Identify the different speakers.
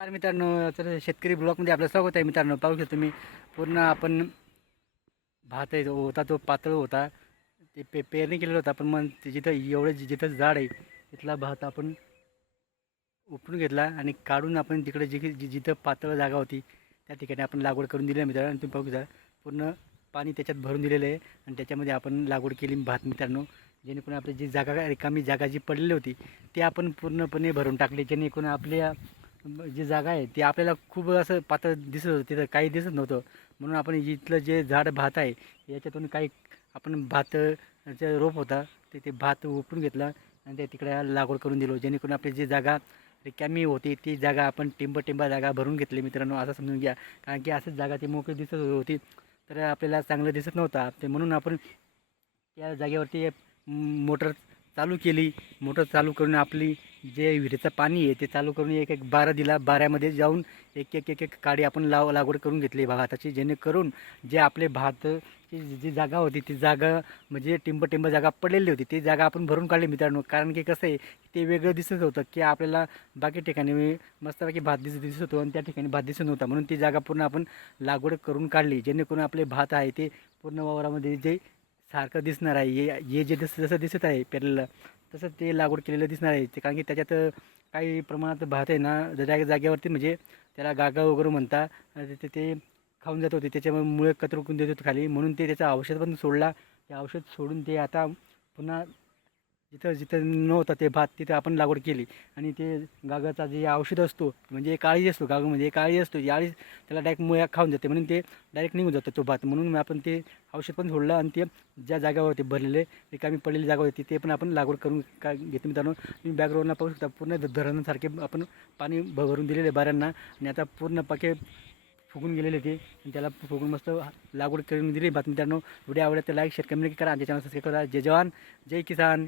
Speaker 1: नमस्कार मित्रांनो तर शेतकरी ब्लॉकमध्ये आपलं स्वागत आहे. मित्रांनो पाहू शकतो तुम्ही पूर्ण आपण भात आहे जो होता तो पातळ होता. ते पे पेरणी केलेला होता पण मग ते जिथं एवढं जिथं झाड आहे तिथला भात आपण उपटून घेतला आणि काढून आपण तिकडे जि जिथं पातळ जागा होती त्या ठिकाणी आपण लागवड करून दिली मित्रांनो. आणि तुम्ही पाहू शकता पूर्ण पाणी त्याच्यात भरून दिलेलं आहे आणि त्याच्यामध्ये आपण लागवड केली भात मित्रांनो. जेणेकरून आपली जी जागा रिकामी जागा जी पडलेली होती ती आपण पूर्णपणे भरून टाकली जेणेकरून आपल्या जी जागा आहे ती आपल्याला खूप असं पातळ दिसत होतं तिथं काही दिसत नव्हतं. म्हणून आपण इथलं जे झाड भात आहे याच्यातून काही आपण भातचं रोप होता ते ते भात उपटून घेतला आणि ते तिकडे लागवड करून दिलो. जेणेकरून आपली जी जागा रिकामी होती ती जागा आपण टिंब टिंबा जागा भरून घेतली मित्रांनो असं समजून घ्या. कारण की असंच जागा ती मोकळी दिसत होती तर आपल्याला चांगलं दिसत नव्हता. ते म्हणून आपण त्या जागेवरती मोटर चालू केली. मोटर चालू करून आपली जे विहिरीचं पाणी आहे ते चालू करून एक एक बारा दिला बाऱ्यामध्ये जाऊन एक एक एक एक काडी आपण लाव लागवड करून घेतली भाताची जेणेकरून जे आपले भातची जी जागा होती ती जागा म्हणजे टिंब टिंब जागा पडलेली होती. ती जागा आपण भरून काढली मित्रांनो. कारण की कसं आहे ते वेगळं दिसत होतं की आपल्याला बाकी ठिकाणी मस्तपैकी भात दिसत दिसत होतो आणि त्या ठिकाणी भात दिसत नव्हता. म्हणून ती जागा पूर्ण आपण लागवड करून काढली. जेणेकरून आपले भात आहे ते पूर्ण वावरामध्ये जे सारखं दिसणार आहे. हे हे जे दिस जसं दिसत आहे पेरलेलं तसं ते लागवड केलेलं दिसणार आहे. ते कारण की त्याच्यात काही प्रमाणात भात आहे ना जागे जागेवरती म्हणजे त्याला गागा वगैरे म्हणता ते ते खाऊन जात होते. त्याच्यामुळे मुळे कतरुकून देत होते खाली. म्हणून ते त्याचं औषध पण सोडला. ते औषध सोडून ते आता पुन्हा जिथं जिथं नव्हतं ते भात तिथं आपण लागवड केली. आणि ते गागाचा जे औषध असतो म्हणजे एक काळी असतो गागा म्हणजे एक काळी असतो याळी त्याला डायरेक्ट मुळ्या खाऊन जाते. म्हणून ते डायरेक्ट निघून जातं तो भात. म्हणून आपण ते औषध पण सोडलं आणि ते ज्या जागेवर होते भरलेले रिकामी पडलेली जागा होती ते पण आपण लागवड करून का घेतो मित्रांनो तुम्ही बॅकग्राऊंडला पाहू शकता. पूर्ण धरणासारखे आपण पाणी भ- भरून दिलेले बाऱ्यांना आणि आता पूर्ण पाके फुगून गेलेले ते. आणि त्याला फुगून मस्त लागवड करून दिली. भात मित्रांनो व्हिडिओ आवडत तर लाईक शेअर कमेंट करा. आणि चॅनल सबस्क्राईब करा. जय जवान जय किसान.